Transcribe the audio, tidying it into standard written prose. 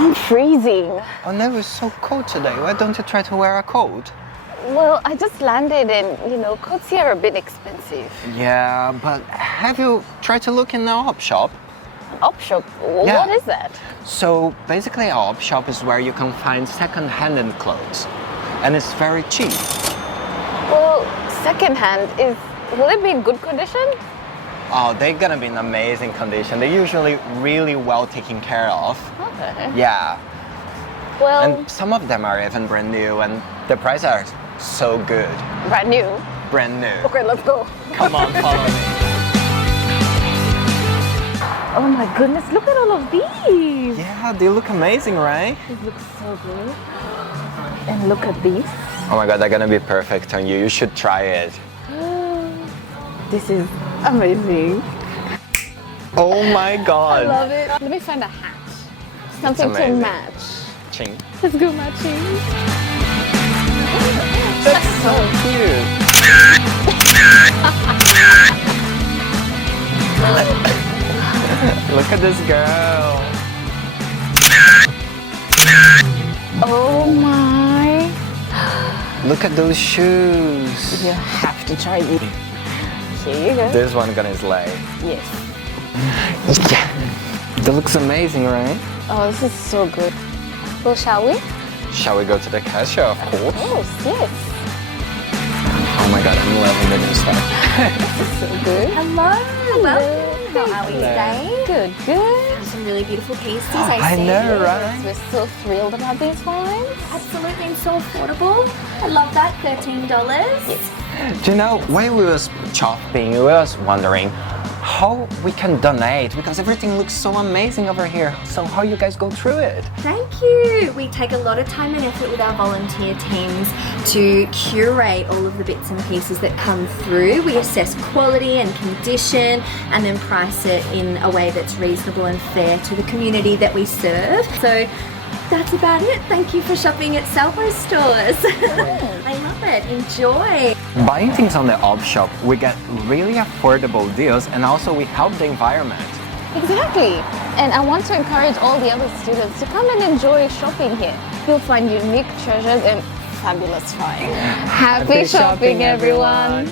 I'm freezing. Oh no, it's so cold today. Why don't you try to wear a coat? Well, I just landed and, coats here are a bit expensive. Yeah, but have you tried to look in the op shop? Op shop? Yeah. What is that? So basically, a op shop is where you can find second-hand clothes, and it's very cheap. Well, second-hand will it be in good condition? Oh, they're gonna be in amazing condition. They're usually really well taken care of. Okay. Yeah. Well, And some of them are even brand new, and the prices are so good. brand new. Brand new. Okay, let's go. Come on, follow me. Oh my goodness, look at all of these. Yeah, they look amazing, right? These look so good. And look at these. Oh my god, they're gonna be perfect on you. You should try it. This is amazing. Oh my god. I love it. Let me find a hat. Something to amazing. match. Ching. Let's go matching. That's so cute. Look at this girl. Oh my. Look at those shoes. You have to try it. Here you go. This one gonna slay. Yes. Yeah. That looks amazing, right? Oh, this is so good. Well, shall we? Shall we go to the cashier? Of course. Oh, yes. Oh my god, I'm loving the new stuff. This is so good. Hello, welcome. How are we Hello. today? Good, good. Some really beautiful pasties, I see. know, right? We're so thrilled about these finds. Absolutely, and so affordable. I love that, $13. Yes. Do you know, when we was shopping, we was wondering how we can donate because everything looks so amazing over here. So how you guys go through it? Thank you. We take a lot of time and effort with our volunteer teams to curate all of the bits and pieces that come through. We assess quality and condition and then price it in a way that's reasonable and fair to the community that we serve. So that's about it. Thank you for shopping at Salvos stores. I love it. Enjoy. Buying things on the op shop, we get really affordable deals and also we help the environment. Exactly. And I want to encourage all the other students to come and enjoy shopping here. You'll find unique treasures and fabulous finds. Happy shopping, everyone.